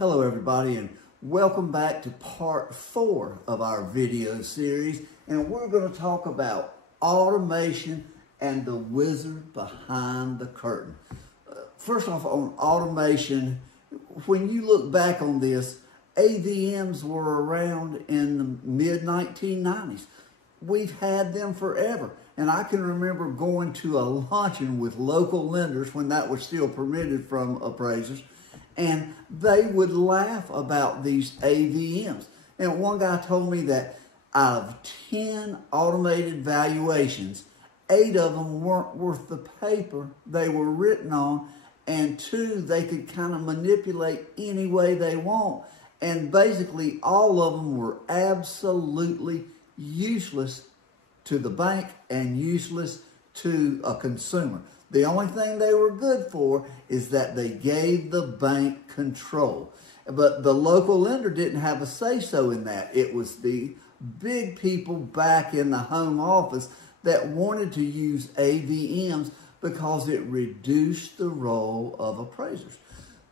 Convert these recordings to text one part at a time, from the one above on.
Hello everybody, and welcome back to part 4 of our video series, and we're going to talk about automation and the wizard behind the curtain. First off, on automation, when you look back on this, AVMs were around in the mid-1990s. We've had them forever, and I can remember going to a luncheon with local lenders when that was still permitted from appraisers, and they would laugh about these AVMs. And one guy told me that out of 10 automated valuations, 8 of them weren't worth the paper they were written on, and 2, they could kind of manipulate any way they want. And basically, all of them were absolutely useless to the bank and useless to a consumer. The only thing they were good for is that they gave the bank control. But the local lender didn't have a say-so in that. It was the big people back in the home office that wanted to use AVMs because it reduced the role of appraisers.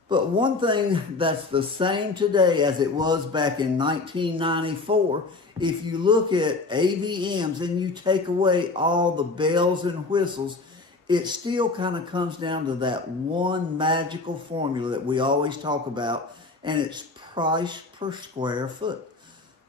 But one thing that's the same today as it was back in 1994, if you look at AVMs and you take away all the bells and whistles, it still kind of comes down to that one magical formula that we always talk about, and it's price per square foot.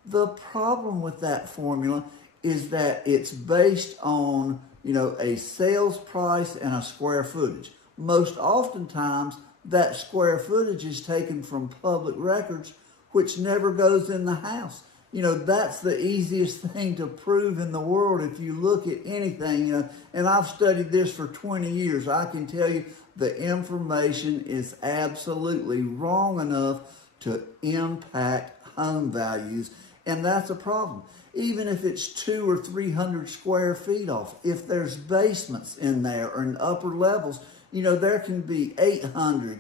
The problem with that formula is that it's based on, a sales price and a square footage. Most oftentimes, that square footage is taken from public records, which never goes in the house. That's the easiest thing to prove in the world if you look at anything, and I've studied this for 20 years. I can tell you the information is absolutely wrong enough to impact home values, and that's a problem. Even if it's 200 or 300 square feet off, if there's basements in there or in upper levels, there can be 800,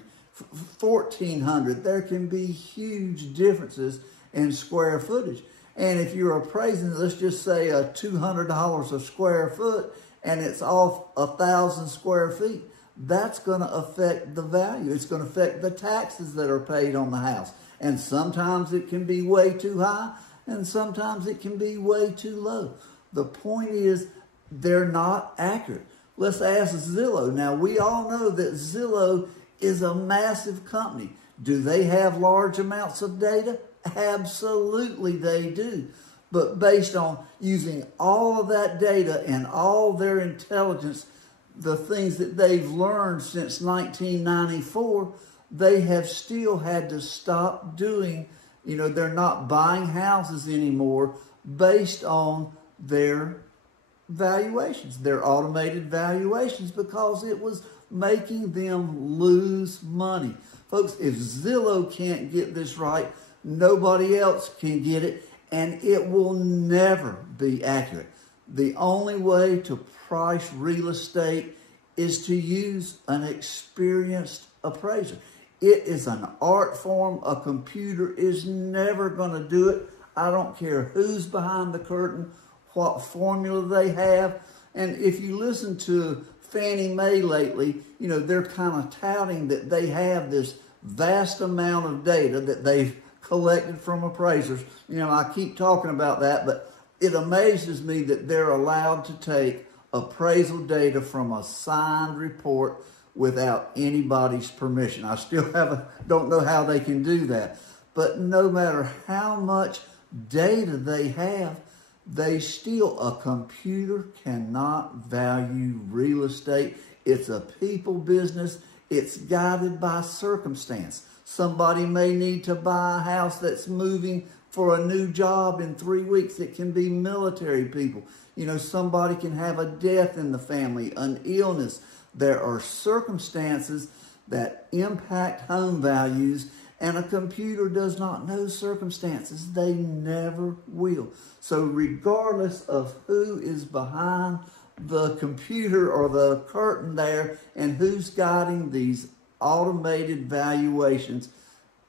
1,400. There can be huge differences in square footage. And if you're appraising, let's just say a $200 a square foot and it's off 1,000 square feet, that's going to affect the value. It's going to affect the taxes that are paid on the house. And sometimes it can be way too high and sometimes it can be way too low. The point is they're not accurate. Let's ask Zillow. Now, we all know that Zillow is a massive company. Do they have large amounts of data? Absolutely they do. But based on using all of that data and all their intelligence, the things that they've learned since 1994, they have still had to stop doing, they're not buying houses anymore based on their valuations, their automated valuations, because it was making them lose money. Folks, if Zillow can't get this right, nobody else can get it, and it will never be accurate. The only way to price real estate is to use an experienced appraiser. It is an art form. A computer is never going to do it. I don't care who's behind the curtain, what formula they have. And if you listen to Fannie Mae lately, they're kind of touting that they have this vast amount of data that they've collected from appraisers. I keep talking about that, but it amazes me that they're allowed to take appraisal data from a signed report without anybody's permission. I still don't know how they can do that. But no matter how much data they have, a computer cannot value real estate. It's a people business. It's guided by circumstance. Somebody may need to buy a house that's moving for a new job in 3 weeks. It can be military people. Somebody can have a death in the family, an illness. There are circumstances that impact home values, and a computer does not know circumstances. They never will. So regardless of who is behind the computer or the curtain there and who's guiding these automated valuations,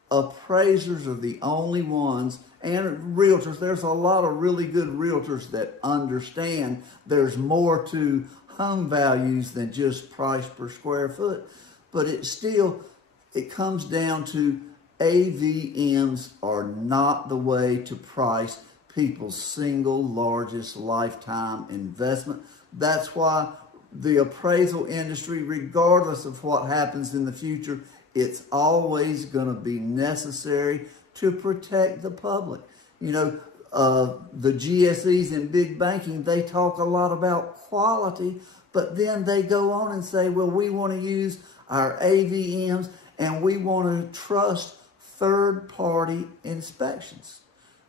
appraisers are the only ones, and realtors. There's a lot of really good realtors that understand there's more to home values than just price per square foot. But it comes down to AVMs are not the way to price people's single largest lifetime investment. That's why the appraisal industry, regardless of what happens in the future, it's always going to be necessary to protect the public. You know, the GSEs in big banking, they talk a lot about quality, but then they go on and say, well, we want to use our AVMs and we want to trust third-party inspections.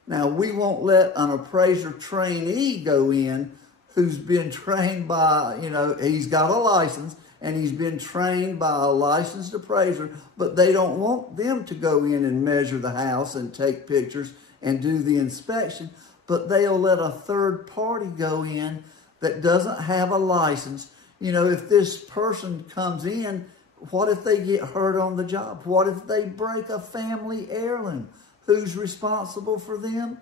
Now, we won't let an appraiser trainee go in who's been trained by, he's got a license and he's been trained by a licensed appraiser, but they don't want them to go in and measure the house and take pictures and do the inspection, but they'll let a third party go in that doesn't have a license. If this person comes in, what if they get hurt on the job? What if they break a family heirloom? Who's responsible for them?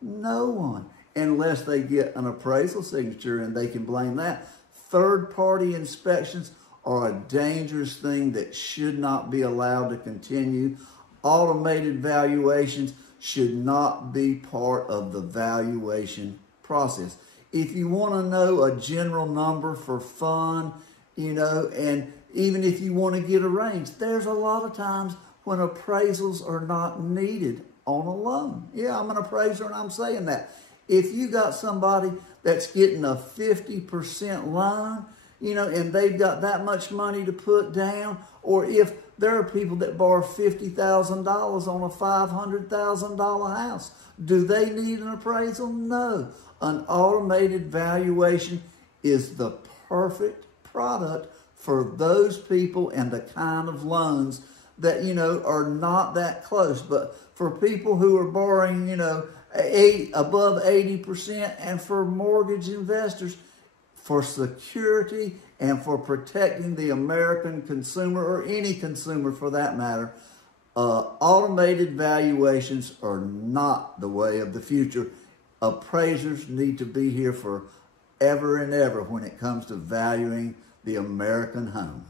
No one, unless they get an appraisal signature and they can blame that. Third-party inspections are a dangerous thing that should not be allowed to continue. Automated valuations should not be part of the valuation process. If you want to know a general number for fun, and even if you want to get a range, there's a lot of times when appraisals are not needed on a loan. Yeah, I'm an appraiser and I'm saying that. If you got somebody that's getting a 50% loan, and they've got that much money to put down, or if there are people that borrow $50,000 on a $500,000 house, do they need an appraisal? No. An automated valuation is the perfect product for those people and the kind of loans that, are not that close. But for people who are borrowing, above 80%, and for mortgage investors, for security and for protecting the American consumer, or any consumer for that matter, automated valuations are not the way of the future. Appraisers need to be here forever and ever when it comes to valuing the American home.